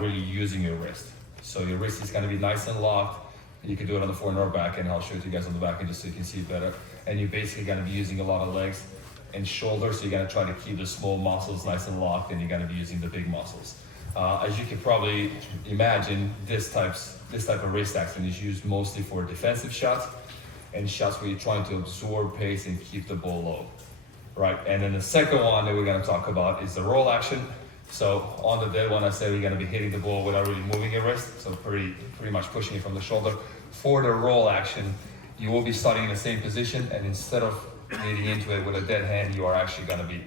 not really using your wrist. So your wrist is gonna be nice and locked. You can do it on the forehand or backhand. I'll show it to you guys on the backhand just so you can see it better. And you're basically gonna be using a lot of legs and shoulders, so you're gonna try to keep the small muscles nice and locked, and you're gonna be using the big muscles. As you can probably imagine, this type of wrist action is used mostly for defensive shots and shots where you're trying to absorb pace and keep the ball low, right? And then the second one that we're gonna talk about is the roll action. So on the dead one, I said we're gonna be hitting the ball without really moving your wrist, so pretty much pushing it from the shoulder. For the roll action, you will be starting in the same position, and instead of leading into it with a dead hand, you are actually gonna be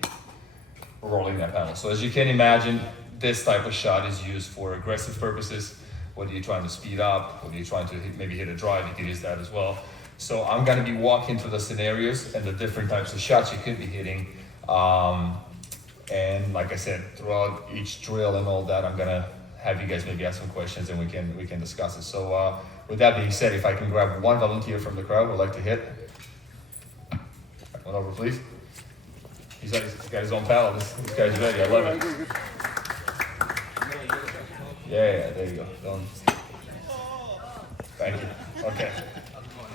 rolling that paddle. So as you can imagine, this type of shot is used for aggressive purposes. Whether you're trying to speed up, whether you're trying to maybe hit a drive, you can use that as well. So I'm gonna be walking through the scenarios and the different types of shots you could be hitting. And like I said, throughout each drill and all that, I'm gonna have you guys maybe ask some questions and we can discuss it. So with that being said, if I can grab one volunteer from the crowd who would like to hit. One over, please. He's got his own paddle. This guy's ready. I love it. Yeah, there you go. Thank you. Okay.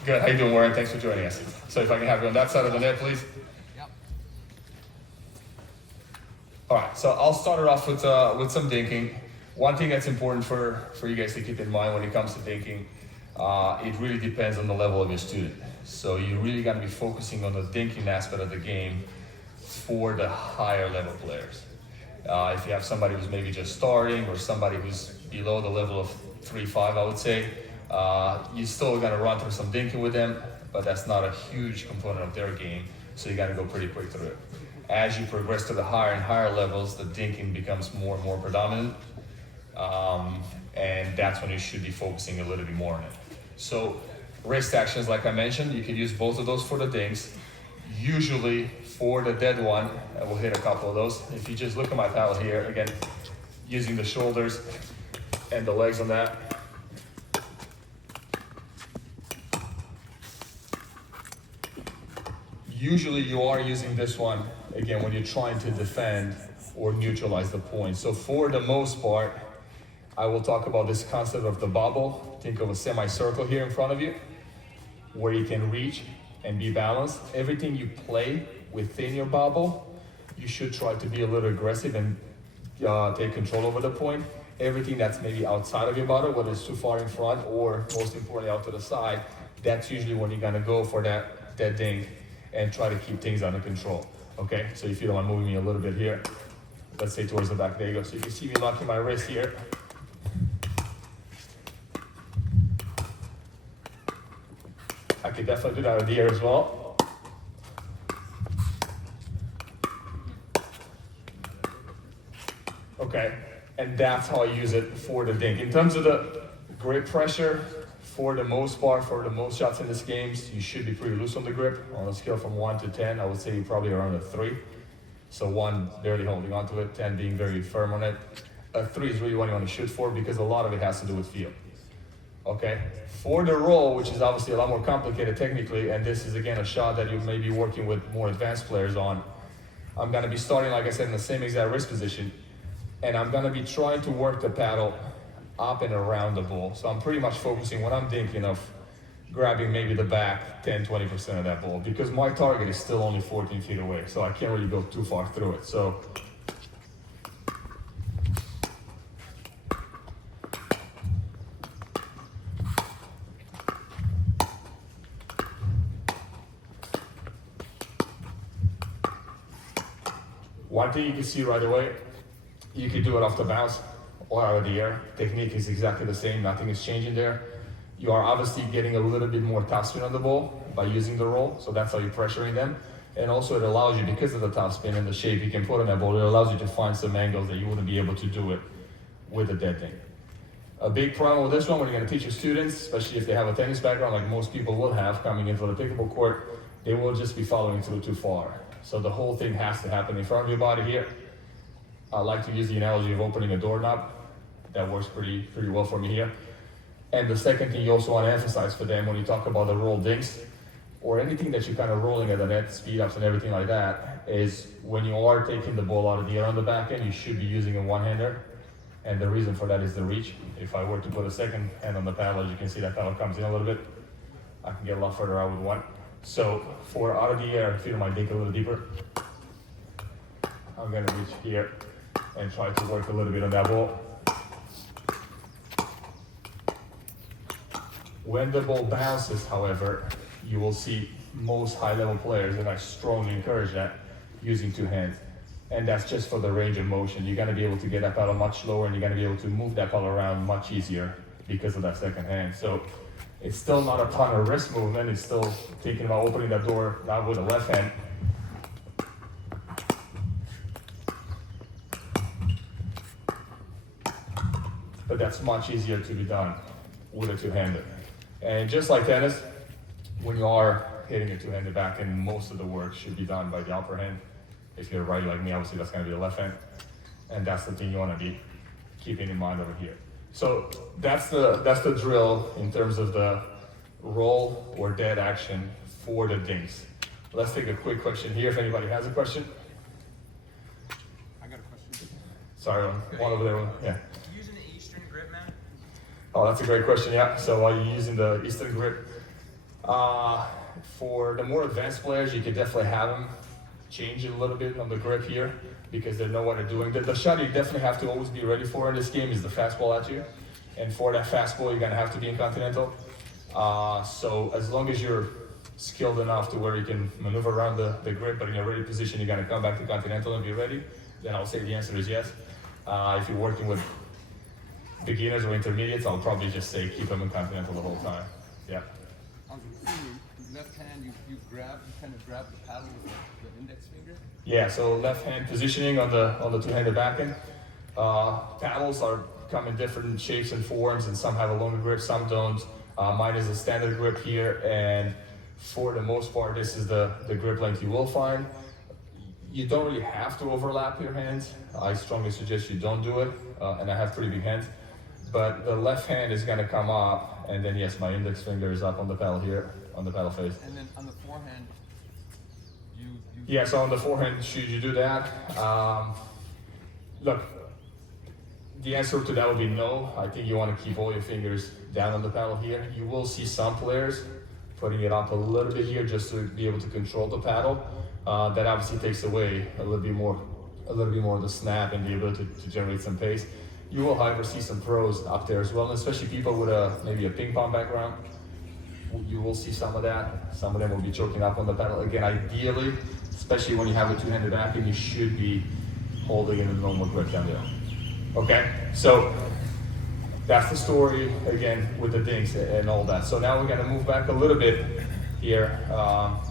Good. How you doing, Warren? Thanks for joining us. So if I can have you on that side of the net, please. All right. So I'll start it off with some dinking. One thing that's important for you guys to keep in mind when it comes to dinking, it really depends on the level of your student. So you're really going to be focusing on the dinking aspect of the game for the higher level players. If you have somebody who's maybe just starting or somebody who's below the level of 3-5, I would say, you're still going to run through some dinking with them, but that's not a huge component of their game, so you got to go pretty quick through it. As you progress to the higher and higher levels, the dinking becomes more and more predominant, and that's when you should be focusing a little bit more on it. So wrist actions, like I mentioned, you can use both of those for the dinks. Usually for the dead one, I will hit a couple of those. If you just look at my paddle here, again, using the shoulders and the legs on that. Usually you are using this one, again, when you're trying to defend or neutralize the point. So for the most part, I will talk about this concept of the bubble. Think of a semicircle here in front of you, where you can reach and be balanced. Everything you play within your bubble, you should try to be a little aggressive and take control over the point. Everything that's maybe outside of your bubble, whether it's too far in front or most importantly out to the side, that's usually when you're gonna go for that dink and try to keep things under control. Okay, so if you don't mind moving me a little bit here, let's say towards the back, there you go. So you can see me locking my wrist here. I could definitely do that with the air as well. Okay, and that's how I use it for the dink. In terms of the grip pressure, for the most part, for the most shots in this game, you should be pretty loose on the grip. On a scale from 1 to 10, I would say you're probably around a 3. So 1, barely holding onto it, 10 being very firm on it. A 3 is really what you want to shoot for because a lot of it has to do with feel. Okay, for the roll, which is obviously a lot more complicated technically, and this is again a shot that you may be working with more advanced players on, I'm gonna be starting, like I said, in the same exact wrist position, and I'm gonna be trying to work the paddle up and around the ball. So I'm pretty much focusing when I'm dinking of grabbing maybe the back 10-20% of that ball because my target is still only 14 feet away, so I can't really go too far through it. So one thing you can see right away, you can do it off the bounce or out of the air. Technique is exactly the same, nothing is changing there. You are obviously getting a little bit more topspin on the ball by using the roll, so that's how you're pressuring them. And also it allows you, because of the topspin and the shape you can put on that ball, it allows you to find some angles that you wouldn't be able to do it with a dead thing. A big problem with this one, when you're gonna teach your students, especially if they have a tennis background like most people will have coming into the pickleball court, they will just be following through too far. So the whole thing has to happen in front of your body here. I like to use the analogy of opening a doorknob. That works pretty well for me here. And the second thing you also want to emphasize for them when you talk about the roll dinks, or anything that you're kind of rolling at the net, speed ups and everything like that, is when you are taking the ball out of the air on the back end, you should be using a one-hander And the reason for that is the reach. If I were to put a second hand on the paddle, as you can see, that paddle comes in a little bit. I can get a lot further out with one. So for out of the air, feeling my dink a little deeper, I'm gonna reach here and try to work a little bit on that ball. When the ball bounces, however, you will see most high-level players, and I strongly encourage that, using two hands. And that's just for the range of motion. You're gonna be able to get that paddle much slower, and you're gonna be able to move that paddle around much easier because of that second hand. So it's still not a ton of wrist movement. It's still thinking about opening that door, not with the left hand. But that's much easier to be done with a two-handed. And just like tennis, when you are hitting a two-handed backhand, most of the work should be done by the upper hand. If you're righty like me, obviously that's going to be the left hand. And that's the thing you want to be keeping in mind over here. So that's the drill in terms of the roll or dead action for the dinks. Let's take a quick question here if anybody has a question. I got a question. Sorry, one over there. Yeah. Using the Eastern grip, man? Oh, that's a great question, yeah. So are you using the Eastern grip? For the more advanced players, you could definitely have them change it a little bit on the grip here because they know what they're doing. The shot you definitely have to always be ready for in this game is the fastball at you. And for that fastball, you're gonna have to be in continental. So as long as you're skilled enough to where you can maneuver around the grip, but in a ready position, you're gonna come back to continental and be ready, then I'll say the answer is yes. If you're working with beginners or intermediates, I'll probably just say keep them in continental the whole time. Yeah. I was assuming left hand, you kind of grab the paddle with the index finger? Yeah, so left hand positioning on the two-handed backhand. Paddles come in different shapes and forms, and some have a longer grip, some don't. Mine is a standard grip here, and for the most part, this is the grip length you will find. You don't really have to overlap your hands. I strongly suggest you don't do it, and I have pretty big hands. But the left hand is gonna come up, and then yes, my index finger is up on the paddle here, on the paddle face. And then on the forehand, Yeah, so on the forehand, should you do that? Look, the answer to that would be no. I think you want to keep all your fingers down on the paddle here. You will see some players putting it up a little bit here just to be able to control the paddle. That obviously takes away a little bit more of the snap and the ability to generate some pace. You will, however, see some pros up there as well, and especially people with maybe a ping pong background. You will see some of that. Some of them will be choking up on the paddle. Again, ideally, especially when you have a two-handed backhand, you should be holding in a normal grip down there. Okay, so that's the story again with the dinks and all that. So now we're gonna move back a little bit here.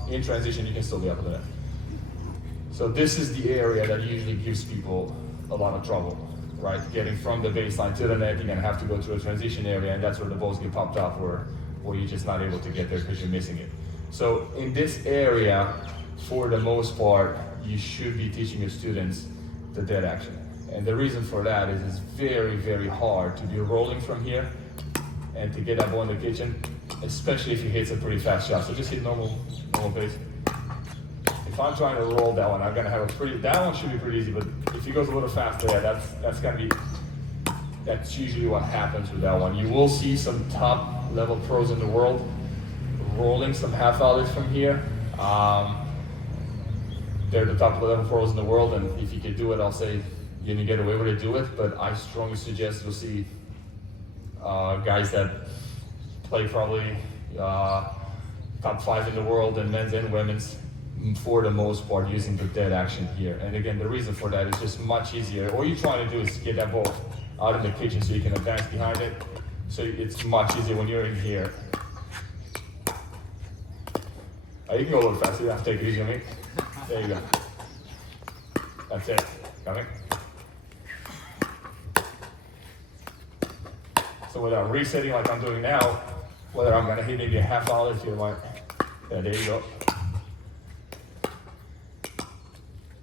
In transition, you can still be up there. So this is the area that usually gives people a lot of trouble, right? Getting from the baseline to the net, you're gonna have to go through a transition area, and that's where the balls get popped up, or you're just not able to get there because you're missing it. So in this area, for the most part, you should be teaching your students the dead action. And the reason for that is it's very, very hard to be rolling from here and to get that ball in the kitchen, especially if you hit a pretty fast shot. So just hit normal pace. If I'm trying to roll that one, I'm gonna have that one should be pretty easy, but if he goes a little faster, yeah, that's usually what happens with that one. You will see some top level pros in the world rolling some half volleys from here. They're the top level pros in the world, and if you can do it, I'll say you can get away with it, do it. But I strongly suggest you'll see guys that play probably top 5 in the world in men's and women's, for the most part, using the dead action here. And again, the reason for that is just much easier. All you're trying to do is get that ball out in the kitchen so you can advance behind it. So it's much easier when you're in here. You can go a little faster, you have to take it easy on me. There you go. That's it. Coming. So whether I'm resetting like I'm doing now, whether I'm gonna hit maybe a half volley, if you want. Yeah, there you go.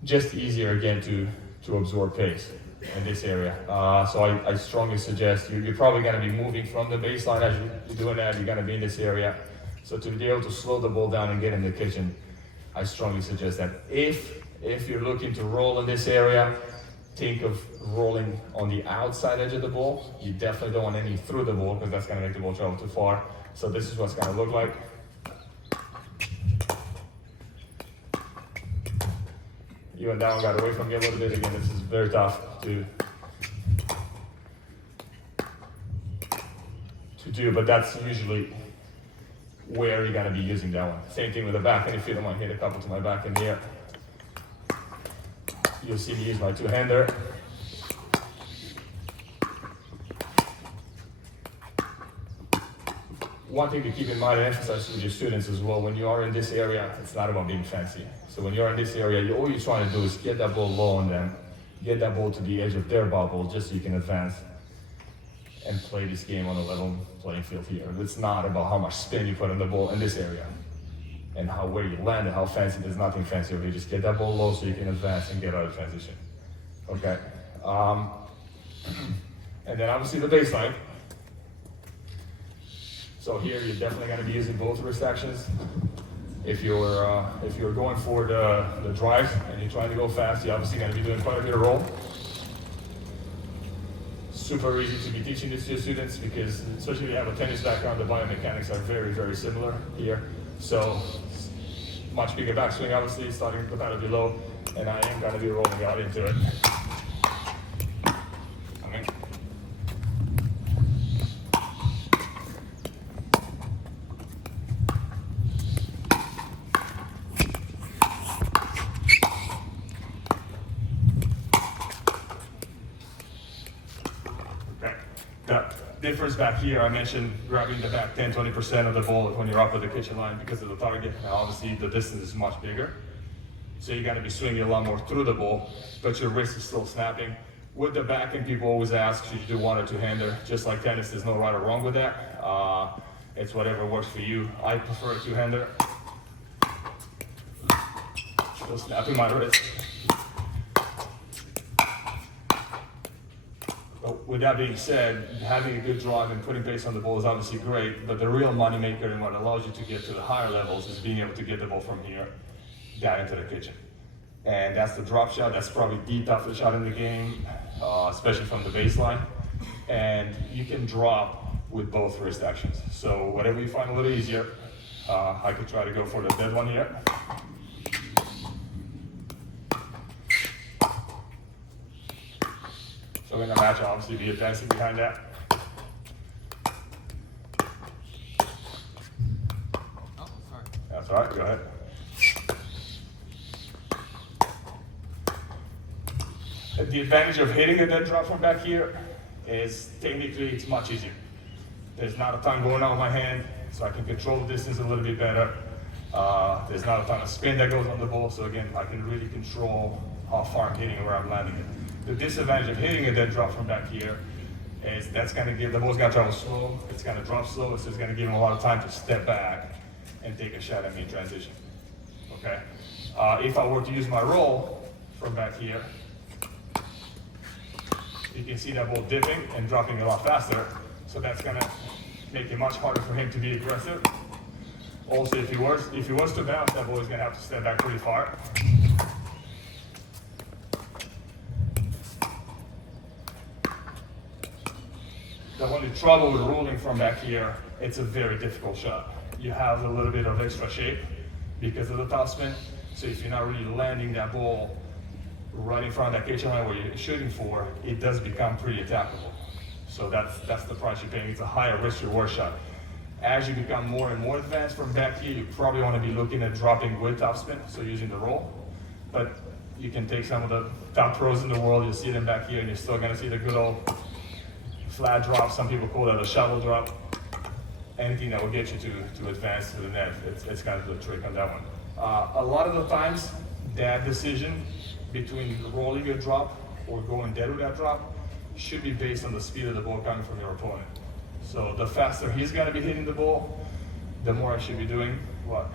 Just easier again to absorb pace in this area. So I strongly suggest you're probably gonna be moving from the baseline as you're doing that. You're gonna be in this area. So to be able to slow the ball down and get in the kitchen, I strongly suggest that. If you're looking to roll in this area, think of rolling on the outside edge of the ball. You definitely don't want any through the ball because that's going to make the ball travel too far. So this is what's going to look like. Even that one got away from me a little bit. Again, this is very tough to do, but that's usually where you're going to be using that one. Same thing with the back, and if you don't want to hit a couple to my back in here, you'll see me use my two-hander. One thing to keep in mind and emphasize with your students as well, when you are in this area, it's not about being fancy. So when you're in this area, all you're trying to do is get that ball low on them, get that ball to the edge of their bubble just so you can advance and play this game on a level playing field here. It's not about how much spin you put on the ball in this area and where you land and how fancy. There's nothing fancy over here. Just get that ball low so you can advance and get out of transition. Okay. And then obviously the baseline. So here you're definitely going to be using both wrist actions. If you're going for the drive and you're trying to go fast, you're obviously going to be doing quite a bit of roll. Super easy to be teaching this to your students because, especially if you have a tennis background, the biomechanics are very, very similar here. So much bigger backswing, obviously, starting the paddle below, and I am going to be rolling out into it. Difference back here, I mentioned grabbing the back 10-20% of the ball when you're up at the kitchen line because of the target. Now obviously the distance is much bigger. So you gotta be swinging a lot more through the ball, but your wrist is still snapping. With the backhand, people always ask, should you do one or two-hander? Just like tennis, there's no right or wrong with that. It's whatever works for you. I prefer a two-hander. Still snapping my wrist. But with that being said, having a good drive and putting pace on the ball is obviously great, but the real moneymaker and what allows you to get to the higher levels is being able to get the ball from here down into the kitchen. And that's the drop shot. That's probably the toughest shot in the game, especially from the baseline. And you can drop with both wrist actions. So whatever you find a little easier, I could try to go for the dead one here. So in the match, I'll obviously be advancing behind that. Oh, sorry. That's all right, go ahead. The advantage of hitting a dead drop from back here is technically it's much easier. There's not a ton going on with my hand, so I can control the distance a little bit better. There's not a ton of spin that goes on the ball, so again, I can really control how far I'm hitting and where I'm landing it. The disadvantage of hitting a dead drop from back here is that's going to give the ball's going to travel slow, it's going to drop slow, so it's going to give him a lot of time to step back and take a shot at me in transition. Okay. If I were to use my roll from back here, you can see that ball dipping and dropping a lot faster, so that's going to make it much harder for him to be aggressive. Also, if he was to bounce, that ball is going to have to step back pretty far. The only trouble with rolling from back here, it's a very difficult shot. You have a little bit of extra shape because of the topspin. So if you're not really landing that ball right in front of that kitchen line where you're shooting for, it does become pretty attackable. So that's the price you're paying. It's a higher risk reward shot. As you become more and more advanced from back here, you probably want to be looking at dropping with topspin, so using the roll. But you can take some of the top pros in the world, you'll see them back here, and you're still going to see the good old flat drop. Some people call that a shovel drop. Anything that will get you to advance to the net, it's kind of the trick on that one. A lot of the times, that decision between rolling a drop or going dead with that drop should be based on the speed of the ball coming from your opponent. So the faster he's going to be hitting the ball, the more I should be doing what?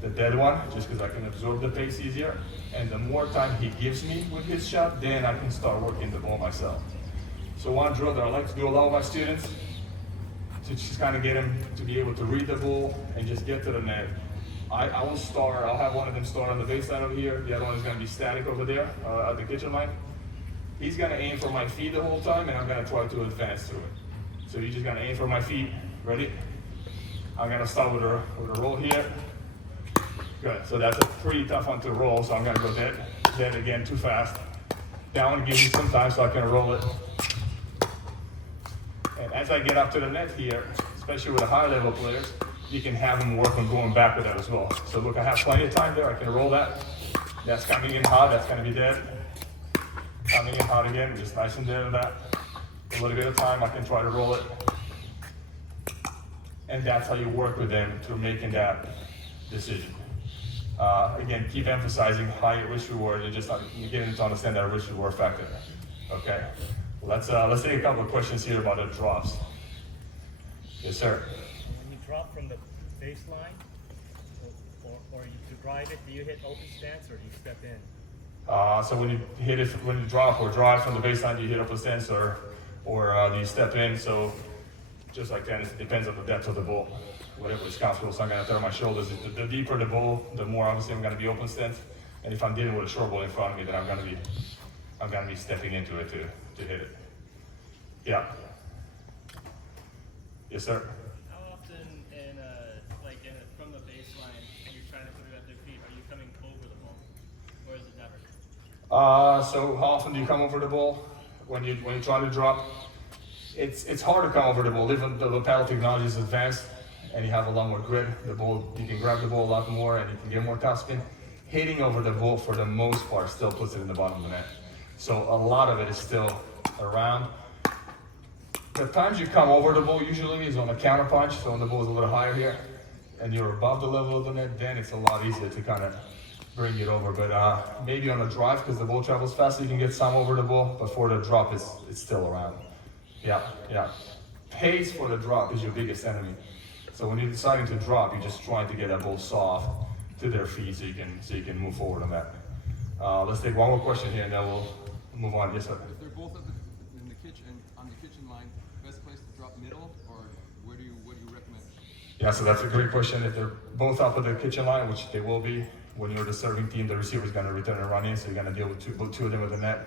The dead one, just because I can absorb the pace easier. And the more time he gives me with his shot, then I can start working the ball myself. So one drill that I like to do a lot with my students, to just kind of get him to be able to read the ball and just get to the net. I will start, I'll have one of them start on the baseline over here. The other one is gonna be static over there at the kitchen line. He's gonna aim for my feet the whole time, and I'm gonna try to advance through it. So you're just gonna aim for my feet. Ready? I'm gonna start with a roll here. Good. So that's a pretty tough one to roll. So I'm gonna go dead. Dead again, too fast. That one gives me some time so I can roll it. And as I get up to the net here, especially with the higher level players, you can have them work on going back with that as well. So look, I have plenty of time there. I can roll that. That's coming in hot. That's gonna be dead. Coming in hot again, just nice and dead on that. A little bit of time, I can try to roll it. And that's how you work with them through making that decision. Again, keep emphasizing high risk reward and just you get them to understand that risk reward factor. Okay, let's take a couple of questions here about the drops. Yes, sir. When you drop from the baseline, or you drive it, do you hit open stance or do you step in? So when you hit it, when you drop or drive from the baseline, do you hit up a stance or do you step in? So just like tennis, it depends on the depth of the ball. Whatever is comfortable, so I'm gonna throw my shoulders. The deeper the ball, the more obviously I'm gonna be open stance. And if I'm dealing with a short ball in front of me, then I'm gonna be stepping into it to hit it. Yeah. Yes, sir. How often from the baseline, you're trying to put it at their feet, are you coming over the ball, or is it never? So how often do you come over the ball when you try to drop? It's hard to come over the ball. Even the paddle technology is advanced, and you have a lot more grip. The ball, you can grab the ball a lot more, and you can get more topspin. Hitting over the ball for the most part still puts it in the bottom of the net. So a lot of it is still around. The times you come over the ball usually is on a counter punch. So when the ball is a little higher here, and you're above the level of the net, then it's a lot easier to kind of bring it over. But maybe on a drive, because the ball travels fast, you can get some over the ball. But for the drop, it's still around. Yeah. Pace for the drop is your biggest enemy. So when you're deciding to drop, you're just trying to get that ball soft to their feet so you can move forward on that. Let's take one more question here, and then we'll move on. Yes, sir. If they're both in the kitchen, on the kitchen line, best place to drop middle, or what do you recommend? Yeah, so that's a great question. If they're both up at the kitchen line, which they will be, when you're the serving team, the receiver is going to return and run in, so you're going to deal with two of them with the net.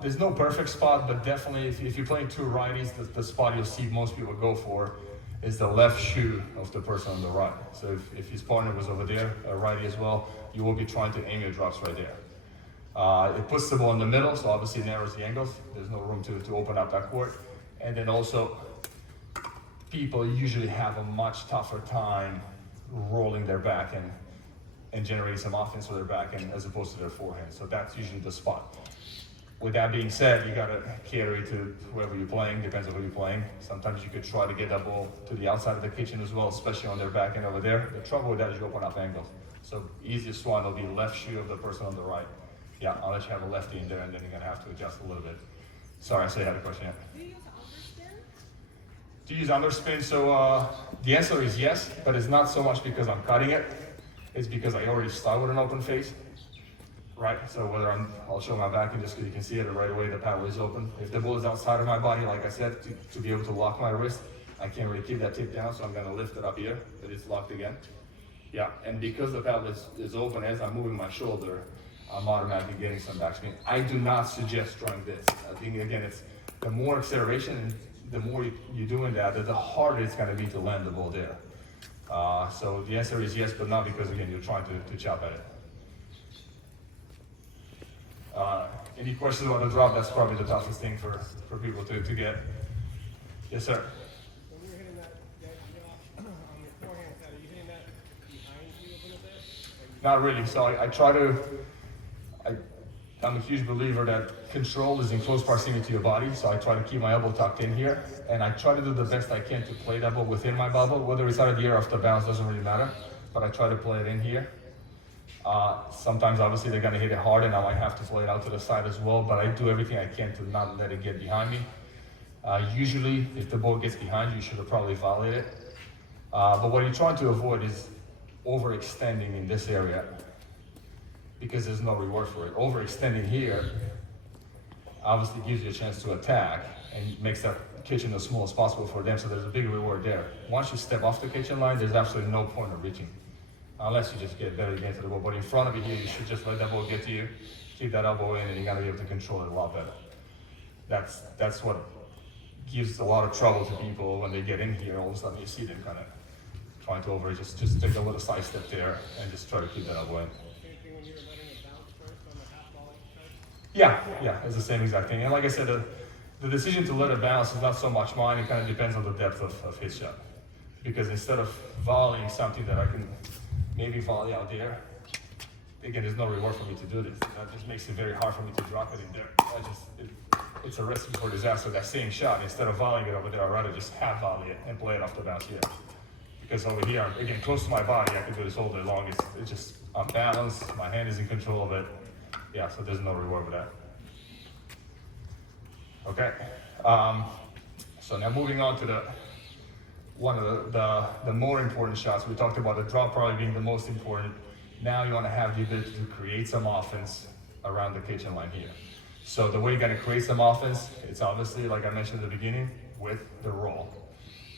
There's no perfect spot, but definitely if you're playing two righties, the spot you'll see most people go for is the left shoe of the person on the right. So if his partner was over there, a righty as well, you will be trying to aim your drops right there. It puts the ball in the middle, so obviously it narrows the angles. There's no room to open up that court. And then also, people usually have a much tougher time rolling their backhand and generating some offense with their backhand as opposed to their forehand. So that's usually the spot. With that being said, you gotta cater it to whoever you're playing, depends on who you're playing. Sometimes you could try to get that ball to the outside of the kitchen as well, especially on their backhand over there. The trouble with that is you open up angles. So easiest one will be left shoe of the person on the right. Yeah, unless you have a lefty in there, and then you're gonna have to adjust a little bit. Sorry, I saw you had a question. Do you use underspin? Do you use underspin? So the answer is yes, but it's not so much because I'm cutting it. It's because I already start with an open face. Right, so whether I'll show my backhand just because you can see it right away, the paddle is open. If the ball is outside of my body, like I said, to be able to lock my wrist, I can't really keep that tip down, so I'm gonna lift it up here, but it's locked again. Yeah, and because the paddle is open, as I'm moving my shoulder, I'm automatically getting some backspin. I do not suggest trying this. I think, again, it's the more acceleration, the more you're doing that, the harder it's gonna be to land the ball there. So the answer is yes, but not because, again, you're trying to chop at it. Any questions about the drop? That's probably the toughest thing for people to get. Yes, sir. When you're hitting that drop on your forehand side, are you hitting that behind you a little bit? Not really. So I try to, I'm a huge believer that control is in close proximity to your body. So I try to keep my elbow tucked in here, and I try to do the best I can to play that ball within my bubble. Whether it's out of the air or off the bounce doesn't really matter, but I try to play it in here. Sometimes obviously they're gonna hit it hard and I might have to play it out to the side as well, but I do everything I can to not let it get behind me. Usually if the ball gets behind you, you should have probably volleyed it. But what you're trying to avoid is overextending in this area because there's no reward for it. Overextending here obviously gives you a chance to attack and makes that kitchen as small as possible for them, so there's a big reward there. Once you step off the kitchen line, there's absolutely no point of reaching. unless you just get better against the ball. But in front of you here, you should just let that ball get to you, keep that elbow in, and you're gonna be able to control it a lot better. That's what gives a lot of trouble to people when they get in here. All of a sudden, you see them kind of trying to just take a little side step there and just try to keep that elbow in. Same thing when you were letting it bounce first on the half ball exercise? Yeah, it's the same exact thing. And like I said, the decision to let it bounce is not so much mine. It kind of depends on the depth of his shot. Because instead of volleying something that I can maybe volley out there, again, there's no reward for me to do this. That just makes it very hard for me to drop it in there. It's a recipe for disaster. That same shot, instead of volleying it over there, I'd rather just half volley it and play it off the bounce here. Because over here, again, close to my body, I can do this all day long. It's just, I'm balanced, my hand is in control of it. Yeah, so there's no reward with that. Okay, so now moving on to one of the more important shots. We talked about the drop probably being the most important. Now you want to have the ability to create some offense around the kitchen line here. So the way you're going to create some offense, it's obviously, like I mentioned at the beginning, with the roll.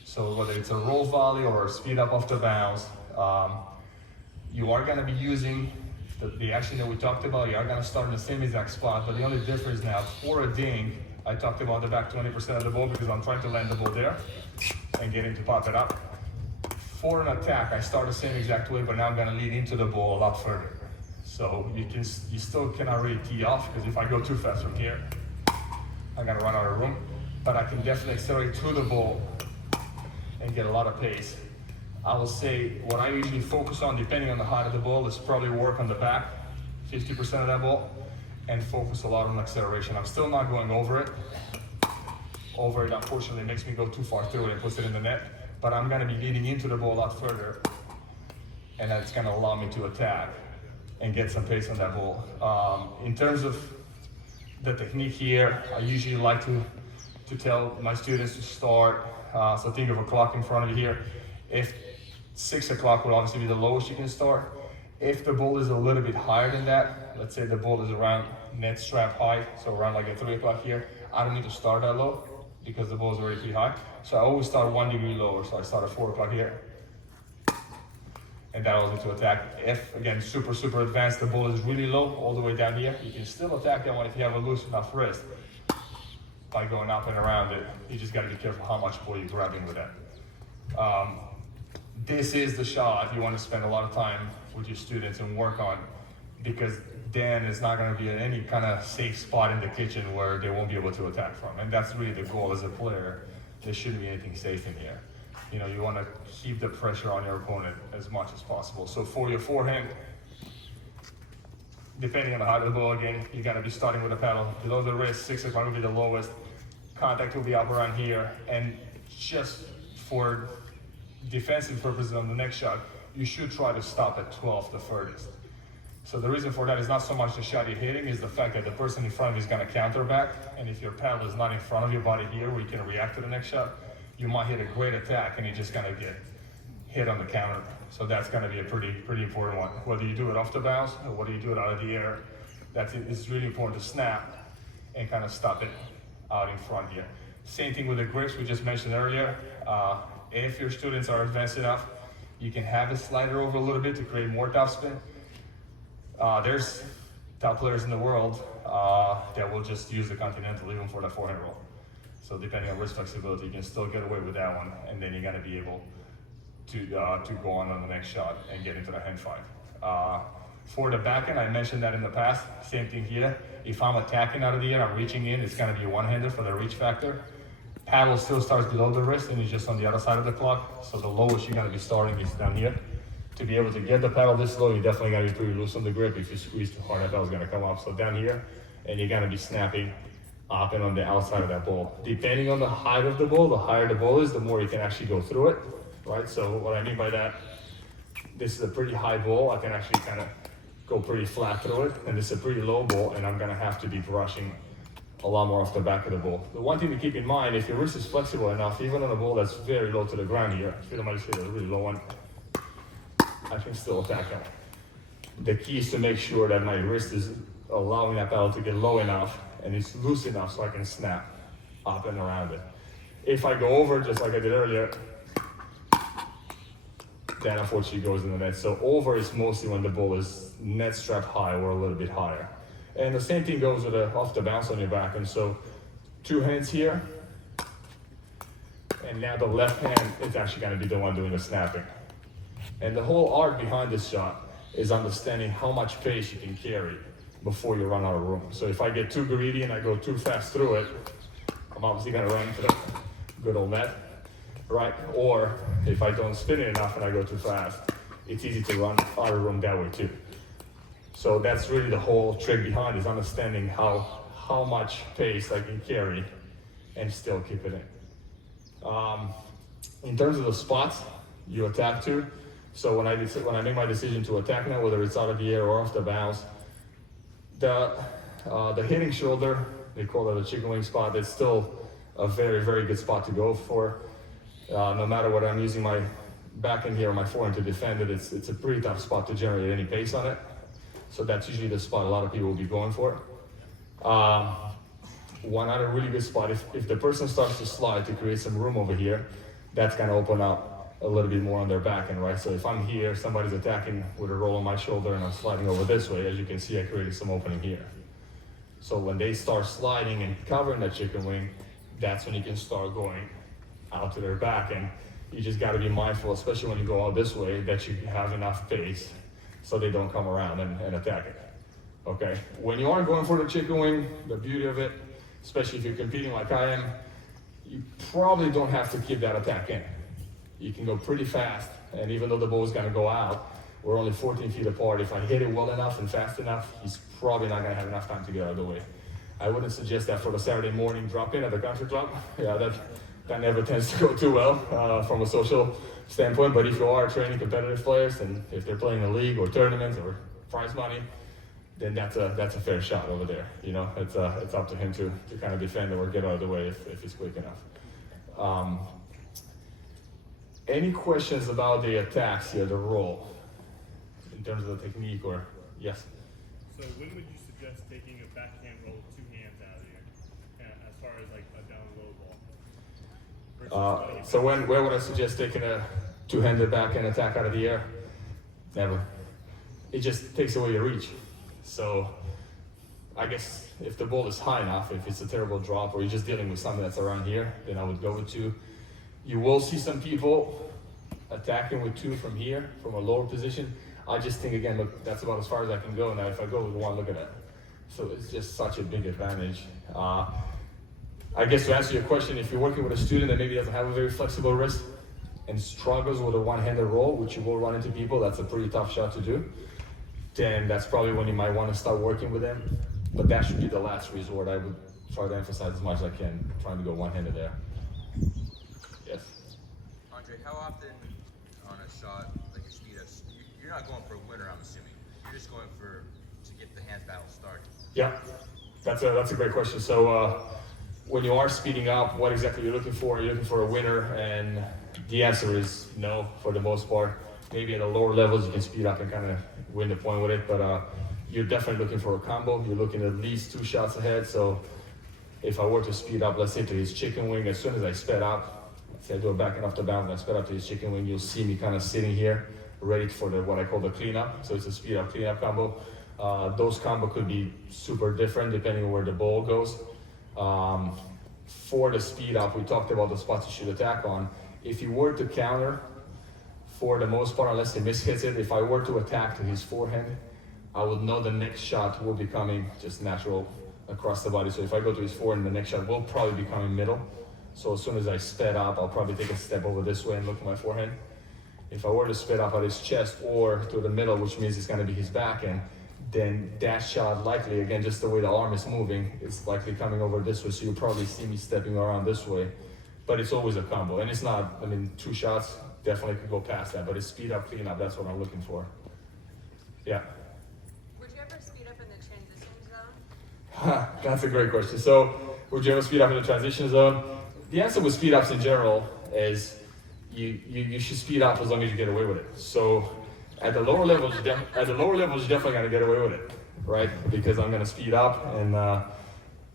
So whether it's a roll volley or a speed up off the bounce, you are going to be using the action that we talked about. You are going to start in the same exact spot, but the only difference now, for a ding, I talked about the back 20% of the ball because I'm trying to land the ball there and get him to pop it up. For an attack, I start the same exact way, but now I'm going to lead into the ball a lot further. So you still cannot really tee off, because if I go too fast from here, I'm going to run out of room. But I can definitely accelerate through the ball and get a lot of pace. I will say what I usually focus on, depending on the height of the ball, is probably work on the back, 50% of that ball, and focus a lot on acceleration. I'm still not going over it. Over it, unfortunately, makes me go too far through it and puts it in the net. But I'm going to be leading into the ball a lot further, and that's going to allow me to attack and get some pace on that ball. In terms of the technique here, I usually like to tell my students to start. So think of a clock in front of you here. If 6 o'clock would obviously be the lowest you can start. If the ball is a little bit higher than that, let's say the ball is around net strap height, so around like a 3 o'clock here, I don't need to start that low because the ball is already pretty high. So I always start 1 degree lower. So I start at 4 o'clock here. And that allows me to attack. If, again, super advanced, the ball is really low, all the way down here, you can still attack that one if you have a loose enough wrist by going up and around it. You just gotta be careful how much ball you're grabbing with that. This is the shot you want to spend a lot of time with your students and work on, because then it's not going to be any kind of safe spot in the kitchen where they won't be able to attack from. And that's really the goal as a player. There shouldn't be anything safe in here. You know, you want to keep the pressure on your opponent as much as possible. So for your forehand, depending on the height of the ball, again, you're going to be starting with a paddle below the wrist. 6 o'clock will be the lowest. Contact will be up around here. And just for defensive purposes on the next shot, you should try to stop at 12 the furthest. So the reason for that is not so much the shot you're hitting, is the fact that the person in front of you is going to counter back. And if your paddle is not in front of your body here where you can react to the next shot, you might hit a great attack and you're just going to get hit on the counter. So that's going to be a pretty important one. Whether you do it off the bounce or whether you do it out of the air, it's really important to snap and kind of stop it out in front here. Same thing with the grips we just mentioned earlier. If your students are advanced enough, you can have it slider over a little bit to create more topspin. There's top players in the world that will just use the continental even for the forehand roll. So depending on wrist flexibility, you can still get away with that one, and then you're gonna be able to go on the next shot and get into the hand five. For the backhand, I mentioned that in the past. Same thing here. If I'm attacking out of the air, I'm reaching in, it's gonna be a one-hander for the reach factor. Paddle still starts below the wrist and it's just on the other side of the clock. So the lowest you're gonna be starting is down here. To be able to get the paddle this low, you definitely gotta be pretty loose on the grip. If you squeeze too hard, that paddle's gonna come off. So down here, and you're gonna be snapping up and on the outside of that ball. Depending on the height of the ball, the higher the ball is, the more you can actually go through it, right? So what I mean by that, this is a pretty high ball. I can actually kind of go pretty flat through it. And this is a pretty low ball, and I'm gonna have to be brushing a lot more off the back of the ball. The one thing to keep in mind, if your wrist is flexible enough, even on a ball that's very low to the ground here, if you don't mind, just hit a really low one, I can still attack it. The key is to make sure that my wrist is allowing that paddle to get low enough and it's loose enough so I can snap up and around it. If I go over, just like I did earlier, that unfortunately goes in the net. So over is mostly when the ball is net strapped high or a little bit higher. And the same thing goes with the off the bounce on your back. And so 2 hands here, and now the left hand is actually going to be the one doing the snapping. And the whole art behind this shot is understanding how much pace you can carry before you run out of room. So if I get too greedy and I go too fast through it, I'm obviously going to run into the good old net, right? Or if I don't spin it enough and I go too fast, it's easy to run out of room that way too. So that's really the whole trick behind, is understanding how much pace I can carry and still keep it in. In terms of the spots you attack to, so when I make my decision to attack now, whether it's out of the air or off the bounce, the hitting shoulder, they call it a chicken wing spot, it's still a very, very good spot to go for. No matter what I'm using my backhand here or my forehand to defend it, it's a pretty tough spot to generate any pace on it. So that's usually the spot a lot of people will be going for. One other really good spot, if the person starts to slide to create some room over here, that's gonna open up a little bit more on their backhand, right? So if I'm here, somebody's attacking with a roll on my shoulder and I'm sliding over this way, as you can see, I created some opening here. So when they start sliding and covering that chicken wing, that's when you can start going out to their back. And you just gotta be mindful, especially when you go out this way, that you have enough pace so they don't come around and attack it, okay? When you are going for the chicken wing, the beauty of it, especially if you're competing like I am, you probably don't have to keep that attack in. You can go pretty fast, and even though the ball is gonna go out, we're only 14 feet apart. If I hit it well enough and fast enough, he's probably not gonna have enough time to get out of the way. I wouldn't suggest that for the Saturday morning drop-in at the country club. Yeah, that never tends to go too well from a social standpoint, but if you are training competitive players, and if they're playing a league or tournaments or prize money, then that's a fair shot over there. You know, it's up to him to kind of defend or get out of the way if he's quick enough. Any questions about the attacks here, the roll, in terms of the technique, or yes? So when would you suggest taking a backhand roll with 2 hands out of here, as far as like a down low ball? So where would I suggest taking a 2-handed backhand attack out of the air? Never. It just takes away your reach. So I guess if the ball is high enough, if it's a terrible drop, or you're just dealing with something that's around here, then I would go with 2. You will see some people attacking with 2 from here, from a lower position. I just think, again, look, that's about as far as I can go. Now, if I go with 1, look at that. So it's just such a big advantage. I guess to answer your question, if you're working with a student that maybe doesn't have a very flexible wrist and struggles with a one-handed roll, which you will run into people, that's a pretty tough shot to do, then that's probably when you might want to start working with them. But that should be the last resort. I would try to emphasize as much as I can, trying to go one-handed there. Yes? Andrei, how often on a shot like your speed ups, you're not going for a winner, I'm assuming. You're just going to get the hand battle started. Yeah, that's a great question. So when you are speeding up, what exactly you're looking for? You're looking for a winner, and the answer is no for the most part. Maybe at the lower levels you can speed up and kind of win the point with it, but you're definitely looking for a combo. You're looking at least 2 shots ahead. So if I were to speed up, let's say to his chicken wing, as soon as I sped up, say I do a backhand off the bounce and I sped up to his chicken wing, you'll see me kind of sitting here, ready for what I call the cleanup. So it's a speed up, cleanup combo. Those combo could be super different depending on where the ball goes. For the speed up, we talked about the spots you should attack on. If you were to counter, for the most part, unless he mishits it, if I were to attack to his forehand, I would know the next shot will be coming just natural across the body. So if I go to his forehand, the next shot will probably be coming middle. So as soon as I sped up, I'll probably take a step over this way and look at my forehand. If I were to sped up at his chest or to the middle, which means it's going to be his backhand, then that shot likely, again, just the way the arm is moving, it's likely coming over this way. So you'll probably see me stepping around this way. But it's always a combo. And it's not, 2 shots definitely could go past that, but it's speed up, clean up, that's what I'm looking for. Yeah. Would you ever speed up in the transition zone? That's a great question. So, would you ever speed up in the transition zone? The answer with speed ups in general is you should speed up as long as you get away with it. So, at the lower levels, you're definitely gonna get away with it, right? Because I'm gonna speed up, and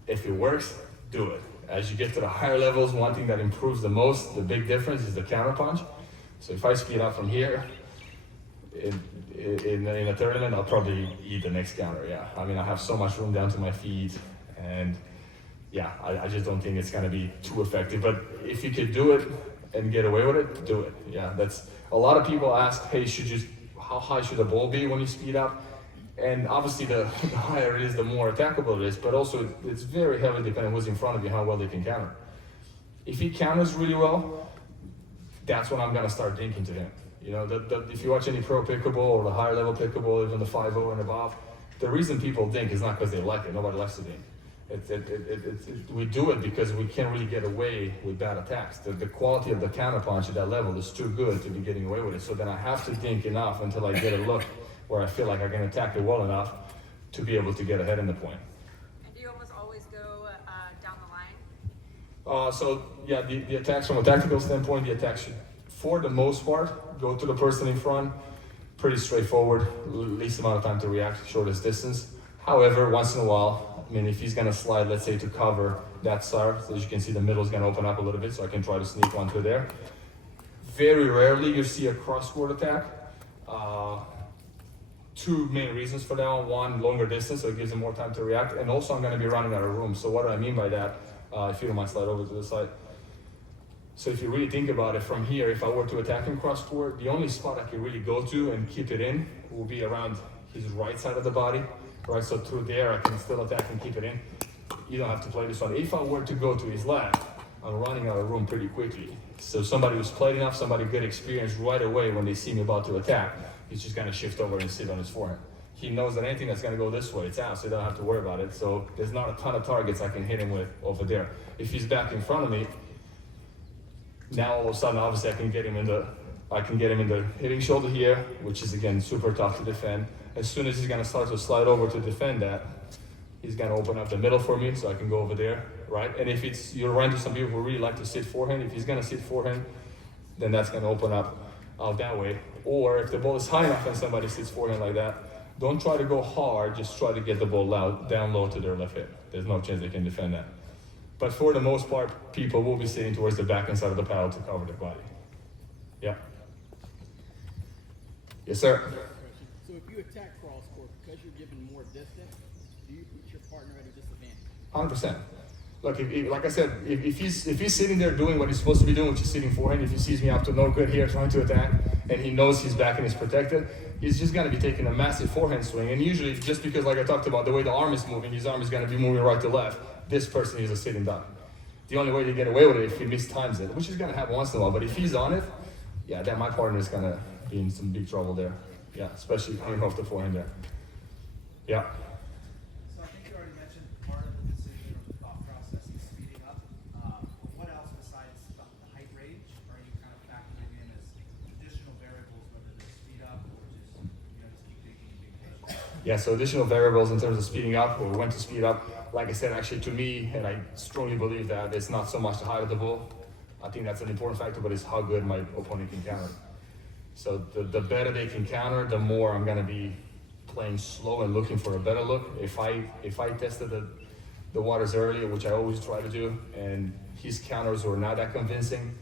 if it works, do it. As you get to the higher levels, one thing that improves the most, the big difference, is the counter punch. So if I speed up from here, in a tournament, I'll probably eat the next counter. Yeah, I mean, I have so much room down to my feet, and yeah, I just don't think it's gonna be too effective. But if you could do it and get away with it, do it. Yeah, that's a lot of people ask, hey, how high should the ball be when you speed up? And obviously, the higher it is, the more attackable it is. But also, it's very heavily dependent on who's in front of you, how well they can counter. If he counters really well, that's when I'm gonna start thinking to him. You know, if you watch any pro pickleball or the higher level pickleball, even the 5-0 and above, the reason people dink is not because they like it. Nobody likes to dink. We do it because we can't really get away with bad attacks. The quality of the counter punch at that level is too good to be getting away with it. So then I have to dink enough until I get a look where I feel like I can attack it well enough to be able to get ahead in the point. And do you almost always go down the line? So yeah, the attacks from a tactical standpoint, the attacks should, for the most part, go to the person in front. Pretty straightforward, least amount of time to react, shortest distance. However, once in a while, I mean, if he's gonna slide, let's say, to cover that side, so as you can see, the middle is gonna open up a little bit, so I can try to sneak one through there. Very rarely you see a cross-court attack. Two main reasons for that one. One, longer distance, so it gives him more time to react, and also I'm gonna be running out of room. So what do I mean by that? If you don't mind, slide over to the side. So if you really think about it, from here, if I were to attack him cross-court, the only spot I can really go to and keep it in will be around his right side of the body. Right, so through there I can still attack and keep it in. You don't have to play this one. If I were to go to his left, I'm running out of room pretty quickly. So somebody who's played enough, somebody good experience, right away when they see me about to attack, he's just gonna shift over and sit on his forehand. He knows that anything that's gonna go this way, it's out, so he don't have to worry about it. So there's not a ton of targets I can hit him with over there. If he's back in front of me, now all of a sudden, obviously I can get him in the hitting shoulder here, which is again super tough to defend. As soon as he's gonna start to slide over to defend that, he's gonna open up the middle for me, so I can go over there, right? And if you'll run into some people who really like to sit forehand, if he's gonna sit forehand, then that's gonna open up out that way. Or if the ball is high enough and somebody sits forehand like that, don't try to go hard, just try to get the ball down low to their left hip. There's no chance they can defend that. But for the most part, people will be sitting towards the back and side of the paddle to cover their body. Yeah. Yes, sir. So if you attack cross court because you're given more distance, do you put your partner at a disadvantage? 100%. Look, like I said, if he's sitting there doing what he's supposed to be doing, which is sitting forehand, if he sees me up to no good here trying to attack, and he knows his back and is protected, he's just going to be taking a massive forehand swing. And usually, just because, like I talked about, the way the arm is moving, his arm is going to be moving right to left. This person is a sitting duck. The only way to get away with it if he mistimes it, which is going to happen once in a while. But if he's on it, yeah, then my partner is going to be in some big trouble there. Yeah, especially coming off the forehand there. Yeah. So I think you already mentioned part of the decision or the thought process is speeding up. What else besides the height range are you kind of factoring in as additional variables, whether they're speed up or just just keep thinking and being patient? Yeah, so additional variables in terms of speeding up or when to speed up. Like I said, actually to me, and I strongly believe that it's not so much the height of the ball. I think that's an important factor, but it's how good my opponent can counter. So the better they can counter, the more I'm gonna be playing slow and looking for a better look. If I tested the waters earlier, which I always try to do, and his counters were not that convincing,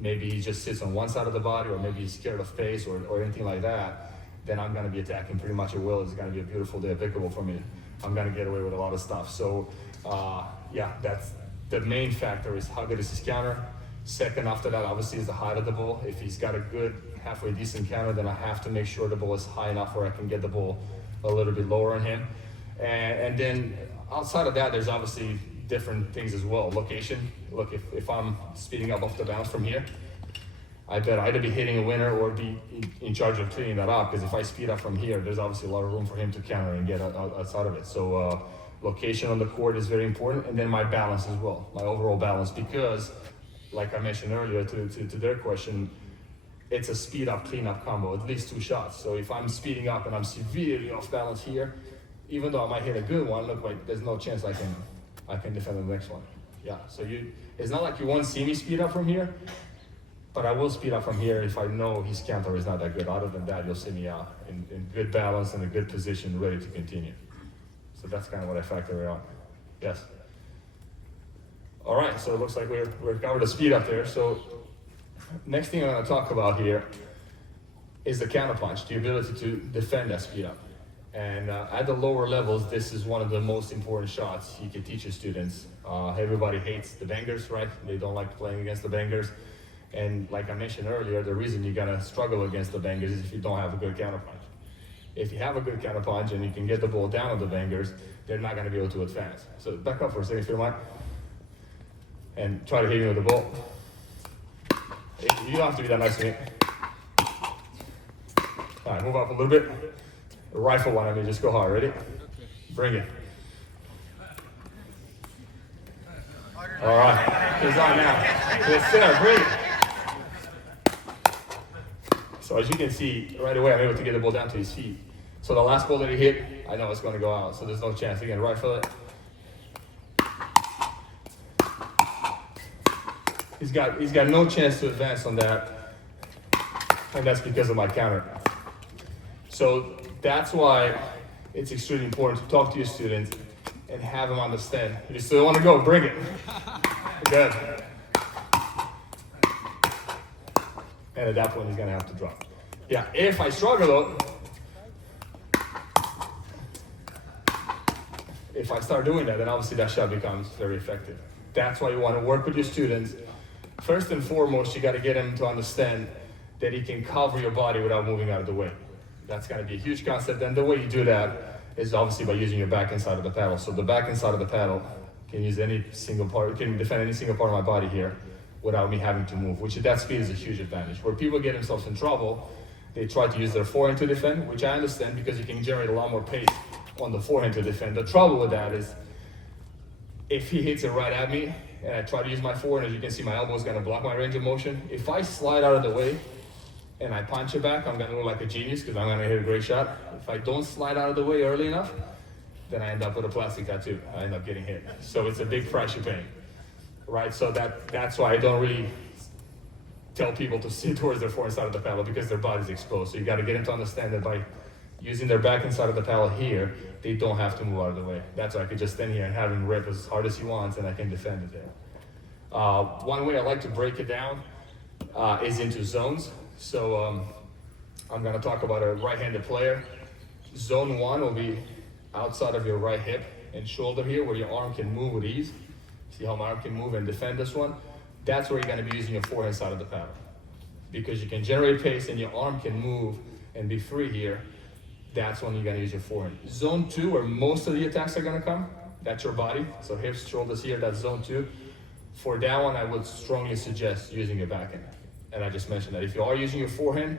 maybe he just sits on one side of the body, or maybe he's scared of pace or anything like that, then I'm gonna be attacking pretty much at will. It's gonna be a beautiful day of pickleball for me. I'm gonna get away with a lot of stuff. So yeah, that's the main factor, is how good is his counter. Second after that, obviously, is the height of the ball. If he's got a good, halfway decent counter, then I have to make sure the ball is high enough where I can get the ball a little bit lower on him. And then outside of that, there's obviously different things as well. Location. Look, if I'm speeding up off the bounce from here, I better either be hitting a winner or be in charge of cleaning that up, because if I speed up from here, there's obviously a lot of room for him to counter and get outside of it. So location on the court is very important, and then my balance as well, my overall balance, because like I mentioned earlier to their question, it's a speed up, clean up combo, at least 2 shots. So if I'm speeding up and I'm severely off balance here, even though I might hit a good one, look, like there's no chance I can defend the next one. Yeah, so it's not like you won't see me speed up from here, but I will speed up from here if I know his counter is not that good. Other than that, you'll see me out in good balance and a good position, ready to continue. So that's kind of what I factor on. Yes. All right, so it looks like we've covered the speed up there. So next thing I'm going to talk about here is the counterpunch, the ability to defend that speed up. And at the lower levels, this is one of the most important shots you can teach your students. Everybody hates the bangers, right? They don't like playing against the bangers. And like I mentioned earlier, the reason you're gonna struggle against the bangers is if you don't have a good counterpunch. If you have a good counterpunch and you can get the ball down on the bangers, they're not gonna be able to advance. So back up for a second if you don't mind. And try to hit me with the ball. You don't have to be that nice to me. All right, move up a little bit. Rifle one, I mean, just go hard. Ready? Bring it. All right, he's on now. Yes, sir, bring it. So as you can see, right away, I'm able to get the ball down to his feet. So the last ball that he hit, I know it's going to go out, so there's no chance. Again, rifle it. He's got no chance to advance on that, and that's because of my counter. So that's why it's extremely important to talk to your students and have them understand. You still want to go, bring it. Good. And at that point, he's going to have to drop. Yeah, if I struggle though, if I start doing that, then obviously that shot becomes very effective. That's why you want to work with your students. First and foremost, you got to get them to understand that he can cover your body without moving out of the way. That's going to be a huge concept, and the way you do that is obviously by using your back inside of the paddle. So the back inside of the paddle can use any single part, can defend any single part of my body here without me having to move, which at that speed is a huge advantage. Where people get themselves in trouble, they try to use their forehand to defend, which I understand because you can generate a lot more pace on the forehand to defend. The trouble with that is if he hits it right at me and I try to use my forehand, as you can see, my elbow is going to block my range of motion. If I slide out of the way and I punch it back, I'm going to look like a genius because I'm going to hit a great shot. If I don't slide out of the way early enough, then I end up with a plastic tattoo. I end up getting hit. So it's a big price you're paying, right? So that's why I don't really tell people to sit towards their forehand side of the paddle because their body's exposed. So you got to get them to understand that by using their back inside of the paddle here, they don't have to move out of the way. That's why I could just stand here and have him rip as hard as he wants and I can defend it there. One way I like to break it down is into zones. So I'm going to talk about a right-handed player. Zone 1 will be outside of your right hip and shoulder here where your arm can move with ease. See how my arm can move and defend this one? That's where you're going to be using your forehand side of the paddle. Because you can generate pace and your arm can move and be free here. That's when you're going to use your forehand. Zone 2, where most of the attacks are going to come, that's your body. So hips, shoulders here, that's zone 2. For that one, I would strongly suggest using your backhand. And I just mentioned that if you are using your forehand,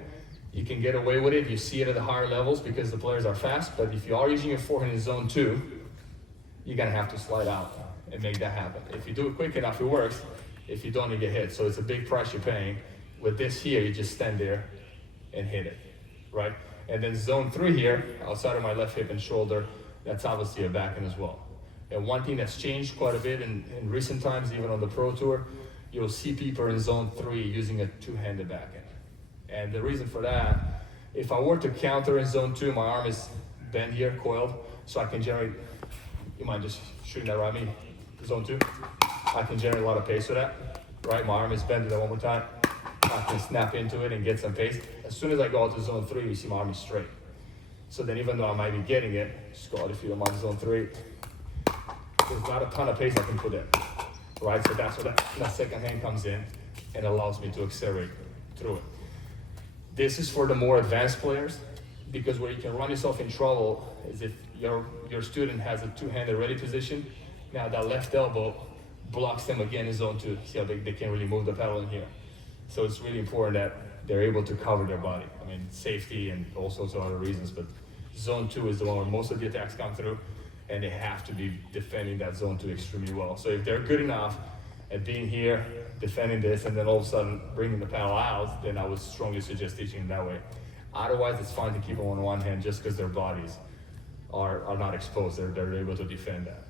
you can get away with it. You see it at the higher levels because the players are fast. But if you are using your forehand in zone 2, you're going to have to slide out and make that happen. If you do it quick enough, it works. If you don't, you get hit. So it's a big price you're paying. With this here, you just stand there and hit it, right? And then zone 3 here, outside of my left hip and shoulder, that's obviously a backhand as well. And one thing that's changed quite a bit in recent times, even on the Pro Tour, you'll see people in zone 3 using a two-handed backhand. And the reason for that, if I were to counter in zone 2, my arm is bent here, coiled, so I can generate, you mind just shooting that right at me, zone 2? I can generate a lot of pace with that, right? My arm is bent, do that one more time. I can snap into it and get some pace. As soon as I go out to zone 3, you see my arm is straight. So then even though I might be getting it, just go out if you don't mind zone 3, there's not a ton of pace I can put in, right? So that's where that second hand comes in and allows me to accelerate through it. This is for the more advanced players because where you can run yourself in trouble is if your student has a two-handed ready position. Now that left elbow blocks them again in zone 2. See how they can't really move the paddle in here. So it's really important that they're able to cover their body. I mean, safety and all sorts of other reasons, but zone 2 is the one where most of the attacks come through, and they have to be defending that zone 2 extremely well. So if they're good enough at being here, defending this, and then all of a sudden bringing the paddle out, then I would strongly suggest teaching them that way. Otherwise, it's fine to keep them on one hand just because their bodies are not exposed. They're able to defend that.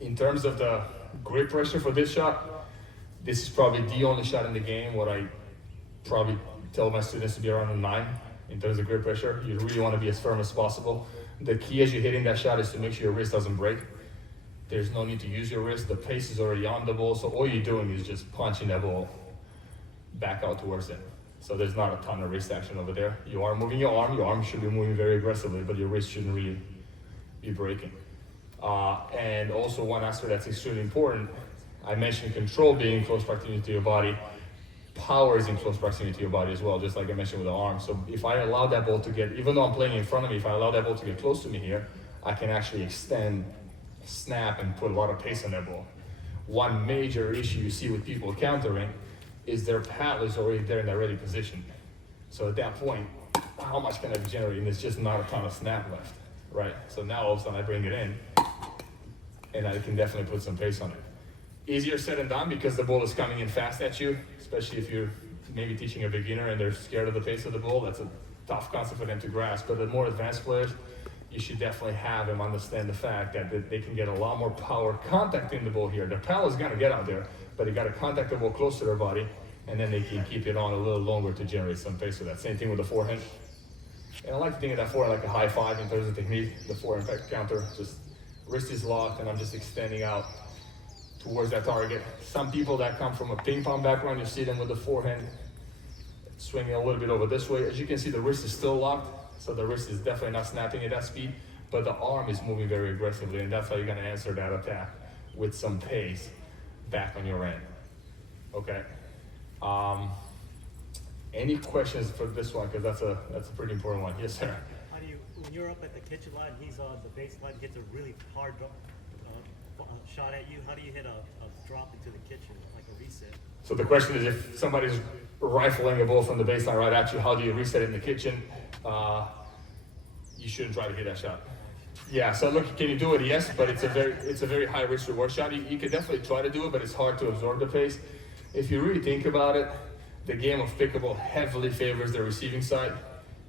In terms of the grip pressure for this shot, this is probably the only shot in the game what I probably tell my students to be around a 9 in terms of grip pressure. You really want to be as firm as possible. The key as you're hitting that shot is to make sure your wrist doesn't break. There's no need to use your wrist. The pace is already on the ball, so all you're doing is just punching that ball back out towards it. So there's not a ton of wrist action over there. You are moving your arm should be moving very aggressively, but your wrist shouldn't really be breaking. And also one aspect that's extremely important, I mentioned control being in close proximity to your body. Power is in close proximity to your body as well, just like I mentioned with the arm. So if I allow that ball to get, even though I'm playing in front of me, if I allow that ball to get close to me here, I can actually extend, snap, and put a lot of pace on that ball. One major issue you see with people countering is their paddle is already there in that ready position. So at that point, how much can I be generating? There's just not a ton of snap left, right? So now all of a sudden I bring it in, and I can definitely put some pace on it. Easier said than done because the ball is coming in fast at you, especially if you're maybe teaching a beginner and they're scared of the pace of the ball. That's a tough concept for them to grasp. But the more advanced players, you should definitely have them understand the fact that they can get a lot more power contacting the ball here. Their paddle is gonna get out there, but they gotta contact the ball close to their body, and then they can keep it on a little longer to generate some pace with that. Same thing with the forehand. And I like to think of that forehand like a high five in terms of technique. The forehand counter, just wrist is locked and I'm just extending out towards that target. Some people that come from a ping pong background, you see them with the forehand swinging a little bit over this way. As you can see, the wrist is still locked, so the wrist is definitely not snapping at that speed, but the arm is moving very aggressively, and that's how you're gonna answer that attack with some pace back on your end. Okay. Any questions for this one? Because that's a pretty important one. Yes, sir. How do you, when you're up at the kitchen line, he's on the baseline, gets a really hard shot at you, how do you hit a drop into the kitchen, like a reset? So the question is, if somebody's rifling a ball from the baseline right at you, how do you reset it in the kitchen? You shouldn't try to hit that shot. Yeah, so look, can you do it? Yes, but it's a very high risk reward shot. You can definitely try to do it, but it's hard to absorb the pace. If you really think about it, the game of pickleball heavily favors the receiving side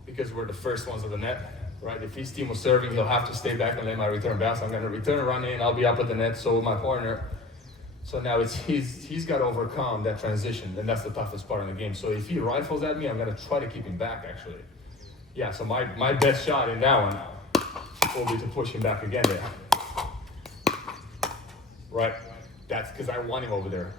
because we're the first ones on the net. Right? If his team was serving, he'll have to stay back and let my return bounce. I'm going to return a run in, I'll be up at the net, so will my partner. So now he's got to overcome that transition, and that's the toughest part of the game. So if he rifles at me, I'm going to try to keep him back, actually. Yeah, so my best shot in that one will be to push him back again there. Right? That's because I want him over there.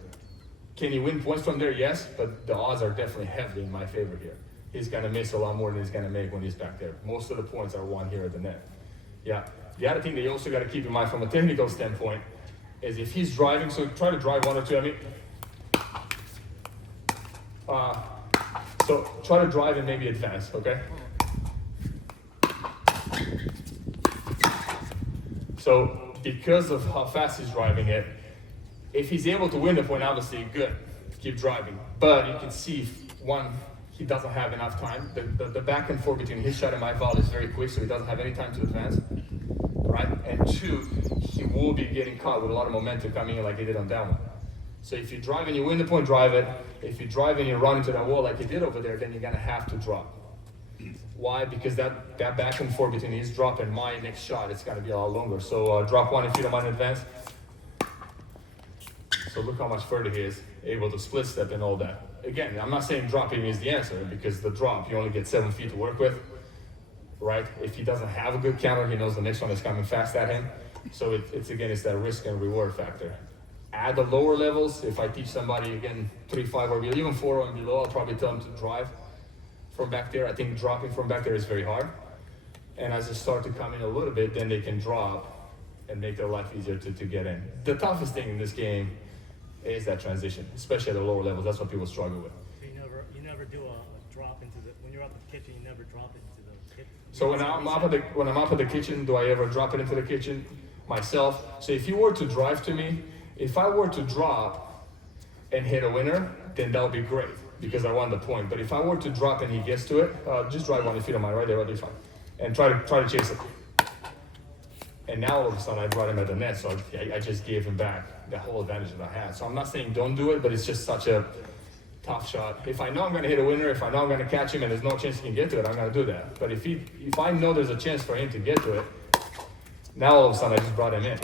Can he win points from there? Yes, but the odds are definitely heavily in my favor here. He's gonna miss a lot more than he's gonna make when he's back there. Most of the points are won here at the net. Yeah. The other thing that you also gotta keep in mind from a technical standpoint is if he's driving, so try to drive one or two. So try to drive and maybe advance, okay? So because of how fast he's driving it, if he's able to win the point, obviously good, keep driving. But you can see, one, he doesn't have enough time. The back and forth between his shot and my volley is very quick, so he doesn't have any time to advance, right? And two, he will be getting caught with a lot of momentum coming in like he did on that one. So if you drive and you win the point, drive it. If you drive and you run into that wall like he did over there, then you're gonna have to drop. Why? Because that back and forth between his drop and my next shot, it's gonna be a lot longer. So drop one if you don't mind advance. So look how much further he is, able to split step and all that. Again, I'm not saying dropping is the answer because the drop, you only get 7 feet to work with, right? If he doesn't have a good counter, he knows the next one is coming fast at him. So it's that risk and reward factor. At the lower levels, if I teach somebody, again, 3-5 or below, even 4 and below, I'll probably tell them to drive from back there. I think dropping from back there is very hard. And as they start to come in a little bit, then they can drop and make their life easier to get in. The toughest thing in this game is that transition, especially at the lower levels. That's what people struggle with. So you never do a drop into the, when you're up at the kitchen, you never drop it into the kitchen? So when I'm up at the kitchen, do I ever drop it into the kitchen myself? So if you were to drive to me, if I were to drop and hit a winner, then that would be great because I won the point. But if I were to drop and he gets to it, just drive one if you don't mind, right there, that'll be fine. And try to chase it. And now all of a sudden I brought him at the net, so I just gave him back the whole advantage that I had. So I'm not saying don't do it, but it's just such a tough shot. If I know I'm gonna hit a winner, if I know I'm gonna catch him and there's no chance he can get to it, I'm gonna do that. But if I know there's a chance for him to get to it, now all of a sudden I just brought him in.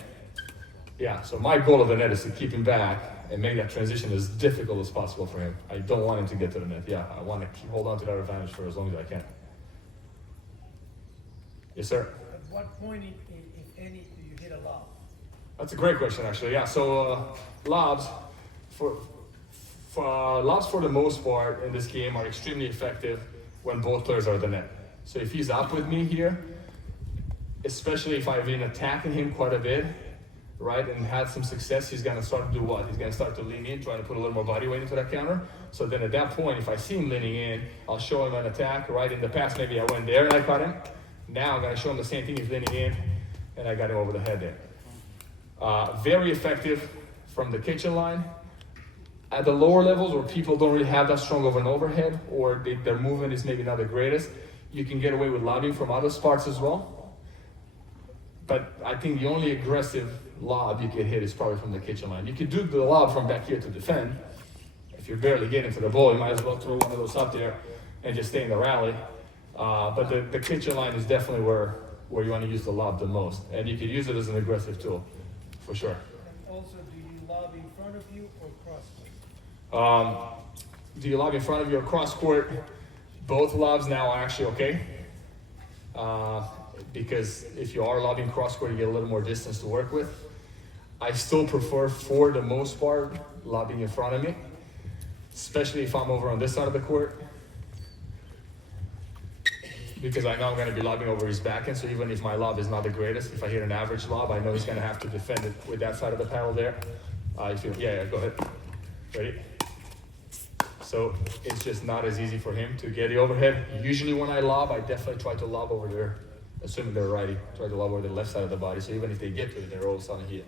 Yeah, so my goal of the net is to keep him back and make that transition as difficult as possible for him. I don't want him to get to the net. Yeah, I want to hold on to that advantage for as long as I can. Yes, sir? At what point, if any, do you hit a lob? That's a great question, actually. Yeah, so lobs, Lobs for the most part in this game are extremely effective when both players are at the net. So if he's up with me here, especially if I've been attacking him quite a bit, right, and had some success, he's gonna start to do what? He's gonna start to lean in, trying to put a little more body weight into that counter. So then at that point, if I see him leaning in, I'll show him an attack, right? In the past, maybe I went there and I caught him. Now I'm gonna show him the same thing, he's leaning in, and I got him over the head there. Very effective from the kitchen line. At the lower levels where people don't really have that strong of an overhead, or their movement is maybe not the greatest, you can get away with lobbing from other spots as well. But I think the only aggressive lob you can hit is probably from the kitchen line. You can do the lob from back here to defend. If you're barely getting to the ball, you might as well throw one of those up there and just stay in the rally. But the kitchen line is definitely where you want to use the lob the most. And you can use it as an aggressive tool, for sure. And also, do you lob in front of you or cross court? Do you lob in front of you or cross court? Both lobs now are actually okay. Because if you are lobbing cross court, you get a little more distance to work with. I still prefer, for the most part, lobbing in front of me, especially if I'm over on this side of the court, because I know I'm going to be lobbing over his backhand. So even if my lob is not the greatest, if I hit an average lob, I know he's going to have to defend it with that side of the paddle there. Yeah, go ahead. Ready? So it's just not as easy for him to get the overhead. Usually when I lob, I definitely try to lob over there, assuming they're righty, try to lob over the left side of the body. So even if they get to it, they're all of a sudden here.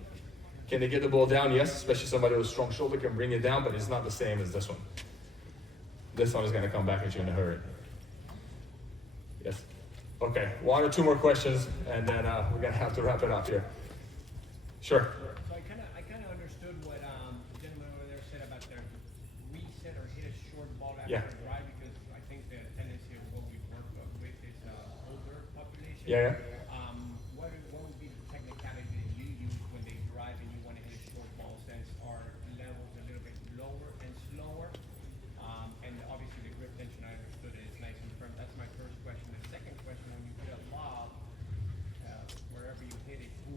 Can they get the ball down? Yes, especially somebody with a strong shoulder can bring it down, but it's not the same as this one. This one is going to come back at you in a hurry. Yes. Okay, one or two more questions, and then we're going to have to wrap it up here. Sure. So I kind of understood what the gentleman over there said about their reset or hit a short ball after Yeah. a drive, because I think the tendency of what we work with is older population. Yeah. What would be the technicality that you use when they drive and you want to hit a short ball, since our levels a little bit lower and slower? And obviously the grip tension, I understood it, is nice and firm. That's my first question. The second question, when you hit a lob, wherever you hit it, who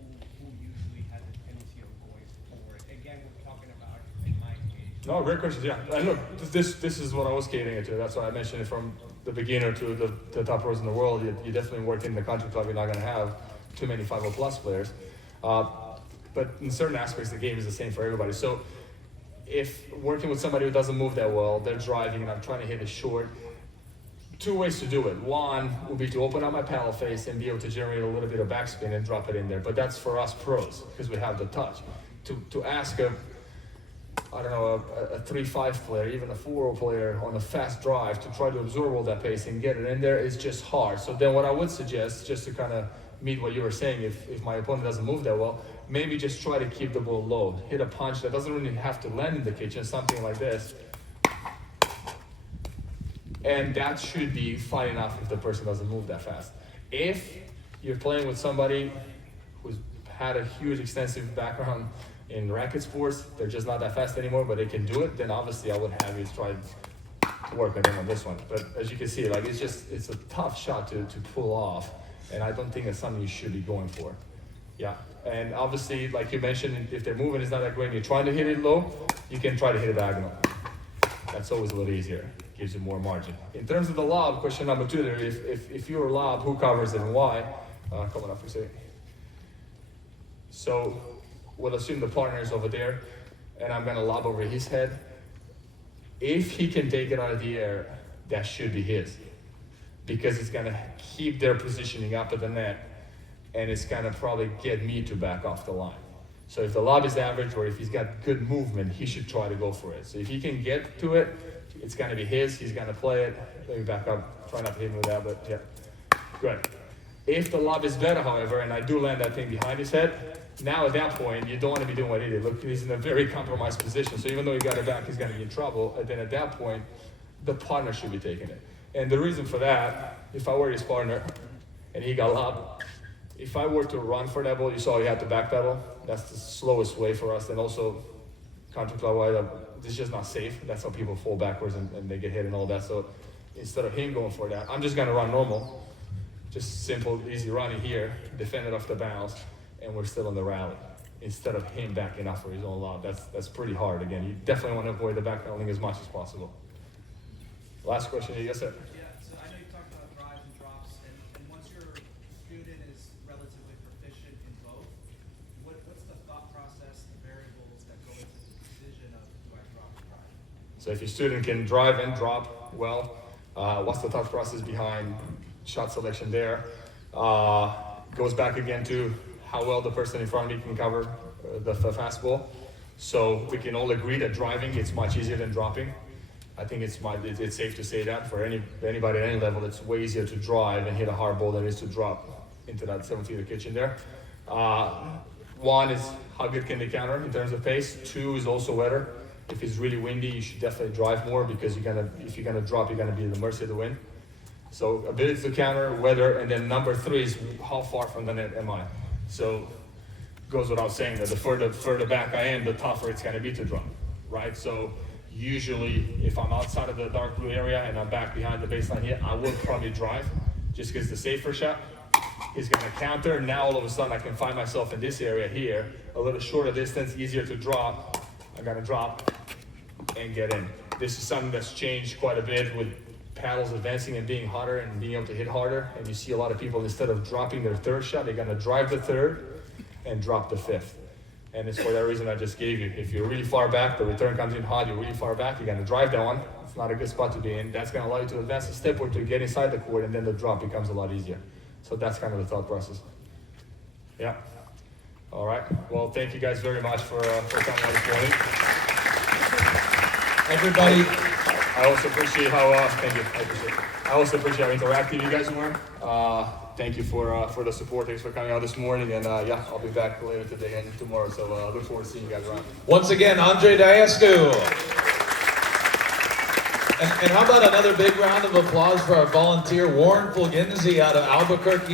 usually has a tendency of going forward? Again, we're talking about, in my case. No, great questions. Yeah, and look, this is what I was catering into. That's why I mentioned it from the beginner to the top pros in the world. You definitely work in the country club. You're not going to have too many 5-0 plus players, but in certain aspects, the game is the same for everybody. So, if working with somebody who doesn't move that well, they're driving and I'm trying to hit it short. Two ways to do it. One would be to open up my paddle face and be able to generate a little bit of backspin and drop it in there. But that's for us pros because we have the touch. To ask a 3-5 player, even a 4-0 player on a fast drive to try to absorb all that pace and get it in there is just hard. So then what I would suggest, just to kind of meet what you were saying, if my opponent doesn't move that well, maybe just try to keep the ball low. Hit a punch that doesn't really have to land in the kitchen, something like this. And that should be fine enough if the person doesn't move that fast. If you're playing with somebody who's had a huge extensive background in racket sports, they're just not that fast anymore, but they can do it, then obviously I would have you try to work on them on this one. But as you can see, like it's a tough shot to pull off, and I don't think it's something you should be going for. Yeah, and obviously, like you mentioned, if their movement is not that great and you're trying to hit it low, you can try to hit it diagonal. That's always a little easier, gives you more margin. In terms of the lob, question number 2 there, if you're a lob, who covers it and why? Coming up for a second. So, we'll assume the partner is over there, and I'm gonna lob over his head. If he can take it out of the air, that should be his, because it's gonna keep their positioning up at the net, and it's gonna probably get me to back off the line. So if the lob is average, or if he's got good movement, he should try to go for it. So if he can get to it, it's gonna be his, he's gonna play it. Maybe back up, try not to hit him with that, but yeah, good. If the lob is better, however, and I do land that thing behind his head, now at that point, you don't want to be doing what he did. Look, he's in a very compromised position, so even though he got it back, he's gonna be in trouble, and then at that point, the partner should be taking it. And the reason for that, if I were his partner, and he got lobbed, if I were to run for that ball, you saw he had to backpedal. That's the slowest way for us. And also, country club wise, it's just not safe. That's how people fall backwards and they get hit and all that. So instead of him going for that, I'm just gonna run normal. Just simple, easy running here, defend it off the bounce, and we're still in the rally. instead of him backing up for his own lob. That's pretty hard. Again, you definitely want to avoid the backpedaling as much as possible. Last question, yes sir. Yeah, so I know you talked about drives and drops, and once your student is relatively proficient in both, what's the thought process, the variables that go into the decision of do I drop or drive? So if your student can drive and drop well, what's the thought process behind shot selection there? Goes back again to how well the person in front of me can cover the fastball. So we can all agree that driving is much easier than dropping. I think it's safe to say that for anybody at any level, it's way easier to drive and hit a hard ball than it is to drop into that 7-feet kitchen there. One is how good can they counter in terms of pace. Two is also weather. If it's really windy, you should definitely drive more because if you're gonna drop, you're gonna be at the mercy of the wind. So ability to counter, weather, and then number 3 is how far from the net am I. So goes without saying that the further back I am, the tougher it's gonna be to drop, right? So usually, if I'm outside of the dark blue area and I'm back behind the baseline here, I will probably drive, just because the safer shot is gonna counter. Now all of a sudden I can find myself in this area here, a little shorter distance, easier to drop. I gotta drop and get in. This is something that's changed quite a bit with paddles advancing and being hotter and being able to hit harder. And you see a lot of people, instead of dropping their third shot, they're gonna drive the third and drop the fifth. And it's for that reason I just gave you. If you're really far back, the return comes in hot, you're really far back, you're gonna drive that one. It's not a good spot to be in. That's gonna allow you to advance a step or to get inside the court, and then the drop becomes a lot easier. So that's kind of the thought process. Yeah. All right. Well, thank you guys very much for coming out this morning. Everybody, I also appreciate how thank you. I appreciate it. I also appreciate how interactive you guys were. Thank you for the support. Thanks for coming out this morning. And yeah, I'll be back later today and tomorrow. So look forward to seeing you guys around. once again, Andrei Daescu. And how about another big round of applause for our volunteer, Warren Fulginzi out of Albuquerque,